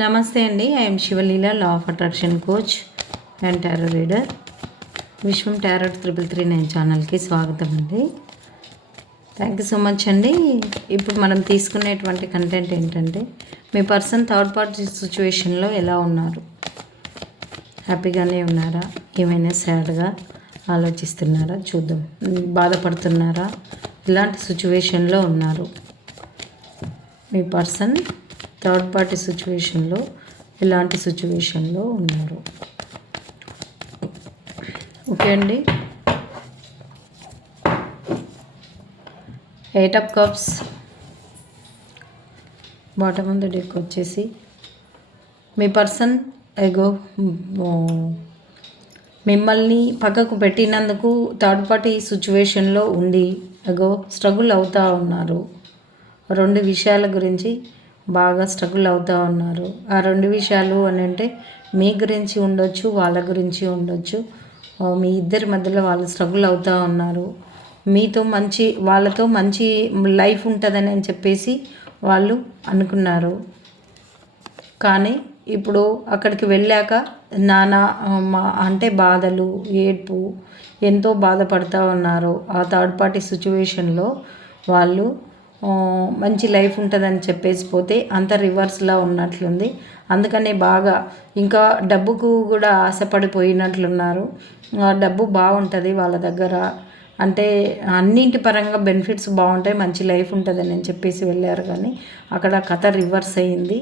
నమస్తే అండి I'm Sivaleela law of attraction coach and tarot reader Vishwam tarot triple three nine ఛానల్కి స్వాగతం అండి. థ్యాంక్ యూ సో మచ్ అండి. ఇప్పుడు మనం తీసుకునేటువంటి కంటెంట్ ఏంటంటే మీ పర్సన్ థర్డ్ పార్టీ సిచ్యువేషన్లో ఎలా ఉన్నారు? హ్యాపీగానే ఉన్నారా? ఏమైనా సాడ్గా ఆలోచిస్తున్నారా? చూద్దాం. బాధపడుతున్నారా? ఇలాంటి సిచ్యువేషన్లో ఉన్నారు. మీ పర్సన్ థర్డ్ పార్టీ సిచ్యువేషన్లో ఇలాంటి సిచ్యువేషన్లో ఉన్నారు. ఓకే అండి. Eight of cups bottom of the deck వచ్చేసి. మీ పర్సన్ ఎగో మిమ్మల్ని పక్కకు పెట్టినందుకు థర్డ్ పార్టీ సిచ్యువేషన్లో ఉండి ఎగో స్ట్రగుల్ అవుతూ ఉన్నారు. రెండు విషయాల గురించి బాగా స్ట్రగుల్ అవుతూ ఉన్నారు. ఆ రెండు విషయాలు అని అంటే మీ గురించి ఉండొచ్చు వాళ్ళ గురించి ఉండొచ్చు. మీ ఇద్దరి మధ్యలో వాళ్ళు స్ట్రగుల్ అవుతూ ఉన్నారు. మీతో మంచి వాళ్ళతో మంచి లైఫ్ ఉంటుందని అని చెప్పేసి వాళ్ళు అనుకున్నారు. కానీ ఇప్పుడు అక్కడికి వెళ్ళాక నానా మా అంటే బాధలు ఏడ్పు ఎంతో బాధపడుతూ ఉన్నారు. ఆ థర్డ్ పార్టీ సిచ్యువేషన్లో వాళ్ళు మంచి లైఫ్ ఉంటుందని చెప్పేసి పోతే అంత రివర్స్లో ఉన్నట్లుంది. అందుకనే బాగా ఇంకా డబ్బుకు కూడా ఆశపడిపోయినట్లున్నారు. డబ్బు బాగుంటుంది వాళ్ళ దగ్గర. అంటే అన్నింటి పరంగా బెనిఫిట్స్ బాగుంటాయి మంచి లైఫ్ ఉంటుందని అని చెప్పేసి వెళ్ళారు కానీ అక్కడ కథ రివర్స్ అయ్యింది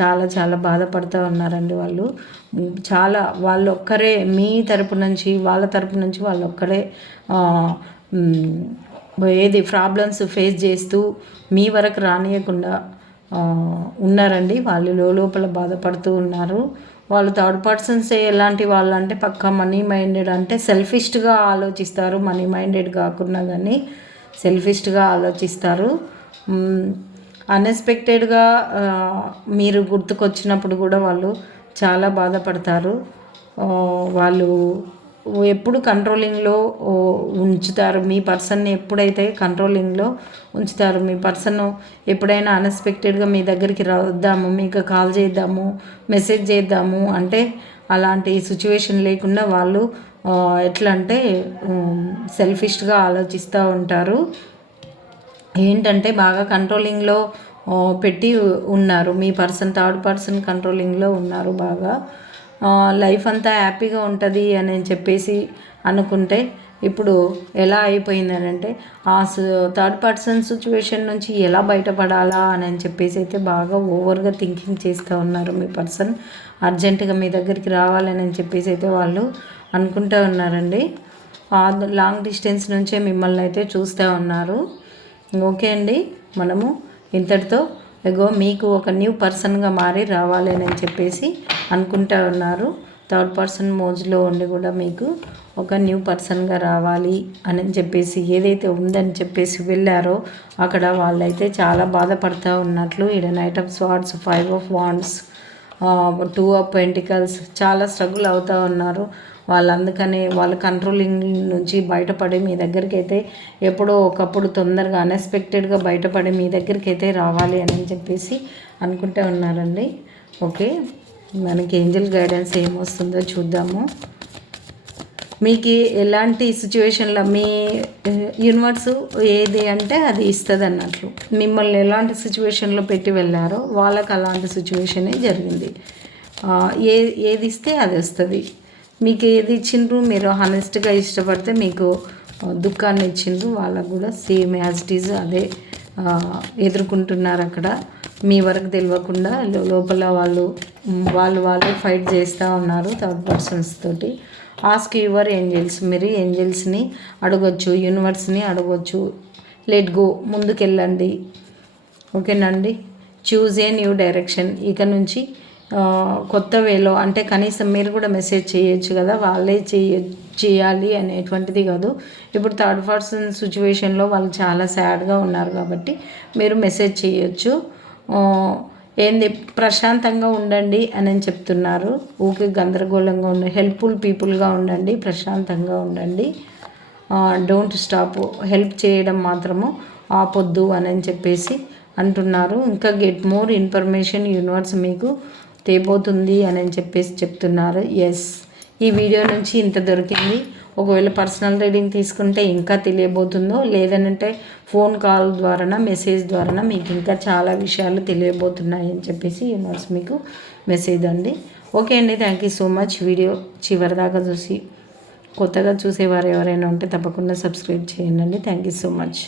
చాలా చాలా బాధపడుతూ ఉన్నారండి వాళ్ళు. చాలా వాళ్ళు ఒక్కరే మీ తరపు నుంచి వాళ్ళ తరపు నుంచి వాళ్ళు ఒక్కరే ఏది ప్రాబ్లమ్స్ ఫేస్ చేస్తూ మీ వరకు రానియకుండా ఉన్నారండి. వాళ్ళు లోపల బాధపడుతూ ఉన్నారు. వాళ్ళు థర్డ్ పర్సన్స్ ఎలాంటి వాళ్ళు అంటే పక్క మనీ మైండెడ్ అంటే సెల్ఫిష్గా ఆలోచిస్తారు. మనీ మైండెడ్ కాకుండా కానీ సెల్ఫిష్గా ఆలోచిస్తారు. అన్ఎక్స్పెక్టెడ్గా మీరు గుర్తుకొచ్చినప్పుడు కూడా వాళ్ళు చాలా బాధపడతారు. వాళ్ళు ఎప్పుడు కంట్రోలింగ్లో ఉంచుతారు. మీ పర్సన్ని ఎప్పుడైతే కంట్రోలింగ్లో ఉంచుతారు మీ పర్సన్ ఎప్పుడైనా అన్ఎక్స్పెక్టెడ్గా మీ దగ్గరికి రాద్దాము మీకు కాల్ చేద్దాము మెసేజ్ చేద్దాము అంటే అలాంటి సిచ్యువేషన్ లేకుండా వాళ్ళు ఎట్లా అంటే సెల్ఫిష్గా ఆలోచిస్తూ ఉంటారు. ఏంటంటే బాగా కంట్రోలింగ్లో పెట్టి ఉన్నారు. మీ పర్సన్ థర్డ్ పర్సన్ కంట్రోలింగ్లో ఉన్నారు బాగా. లైఫ్ అంతా హ్యాపీగా ఉంటుంది అని చెప్పేసి అనుకుంటే ఇప్పుడు ఎలా అయిపోయిందనంటే ఆ థర్డ్ పర్సన్ సిచ్యువేషన్ నుంచి ఎలా బయటపడాలా అని చెప్పేసి అయితే బాగా ఓవర్గా థింకింగ్ చేస్తూ ఉన్నారు మీ పర్సన్ అర్జెంటుగా మీ దగ్గరికి రావాలని అని చెప్పేసి అయితే వాళ్ళు అనుకుంటూ ఉన్నారండి. ఆ లాంగ్ డిస్టెన్స్ నుంచే మిమ్మల్ని అయితే చూస్తూ ఉన్నారు. ఓకే అండి మనము ఇంతటితో ఎగో మీకు ఒక న్యూ పర్సన్గా మారి రావాలి అని చెప్పేసి అనుకుంటా ఉన్నారు. థర్డ్ పర్సన్ మోజ్లో ఉండి కూడా మీకు ఒక న్యూ పర్సన్గా రావాలి అని చెప్పేసి ఏదైతే ఉందని చెప్పేసి వెళ్ళారో అక్కడ వాళ్ళైతే చాలా బాధపడుతూ ఉన్నట్లు ఈడ knight of swords five of wands two of pentacles చాలా స్ట్రగుల్ అవుతూ ఉన్నారు. వాళ్ళు అందుకనే వాళ్ళ కంట్రోలింగ్ నుంచి బయటపడి మీ దగ్గరికి అయితే ఎప్పుడో ఒకప్పుడు తొందరగా అన్ఎక్స్పెక్టెడ్గా బయటపడి మీ దగ్గరికి అయితే రావాలి అని చెప్పేసి అనుకుంటూ ఉన్నారండి. ఓకే. మనకి ఏంజల్ గైడెన్స్ ఏమొస్తుందో చూద్దాము. మీకు ఎలాంటి సిచ్యువేషన్లో మీ యూనివర్స్ ఏది అంటే అది ఇస్తుంది అన్నట్లు మిమ్మల్ని ఎలాంటి సిచ్యువేషన్లో పెట్టి వెళ్ళారో వాళ్ళకి అలాంటి సిచ్యువేషనే జరిగింది. ఏ ఏది ఇస్తే అది వస్తుంది. మీకు ఏది ఇచ్చిండ్రు మీరు హానెస్ట్గా ఇష్టపడితే మీకు దుఃఖాన్ని ఇచ్చిండ్రు వాళ్ళకు కూడా సేమ్ యాజ్ ఇట్ ఈజ్ అదే ఎదుర్కొంటున్నారు అక్కడ. మీ వరకు తెలియకుండా లోపల వాళ్ళు వాళ్ళు వాళ్ళు ఫైట్ చేస్తూ ఉన్నారు థర్డ్ పర్సన్స్ తోటి. ఆస్క్ యువర్ ఏంజల్స్ మీరు ఏంజల్స్ని అడగొచ్చు యూనివర్స్ని అడగొచ్చు. లెట్ గో ముందుకెళ్ళండి. ఓకేనండి చూజ్ ఏ న్యూ డైరెక్షన్ ఇక నుంచి కొత్త వేలో అంటే కనీసం మీరు కూడా మెసేజ్ చేయొచ్చు కదా వాళ్ళే చేయ చేయాలి అనేటువంటిది కాదు. ఇప్పుడు థర్డ్ పర్సన్ సిచ్యువేషన్లో వాళ్ళు చాలా సాడ్గా ఉన్నారు కాబట్టి మీరు మెసేజ్ చేయొచ్చు. ఏంది ప్రశాంతంగా ఉండండి అని చెప్తున్నారు. ఊకే గందరగోళంగా ఉండండి హెల్ప్ఫుల్ పీపుల్గా ఉండండి ప్రశాంతంగా ఉండండి. డోంట్ స్టాప్ హెల్ప్ చేయడం మాత్రము ఆపొద్దు అని చెప్పేసి అంటున్నారు. ఇంకా గెట్ మోర్ ఇన్ఫర్మేషన్ యూనివర్స్ మీకు తేబోతుంది అని చెప్పేసి చెప్తున్నారు. ఎస్ ఈ వీడియో నుంచి ఇంత దొరికింది. ఒకవేళ పర్సనల్ రీడింగ్ తీసుకుంటే ఇంకా తెలియబోతుందో లేదనంటే ఫోన్ కాల్ ద్వారా మెసేజ్ ద్వారా మీకు ఇంకా చాలా విషయాలు తెలియబోతున్నాయి అని చెప్పేసి యూనివర్స్ మీకు మెసేజ్ అండి. ఓకే అండి thank you so much video చివరిదాకా చూసి కొత్తగా చూసేవారు ఎవరైనా ఉంటే తప్పకుండా సబ్స్క్రైబ్ చేయండి. Thank you so much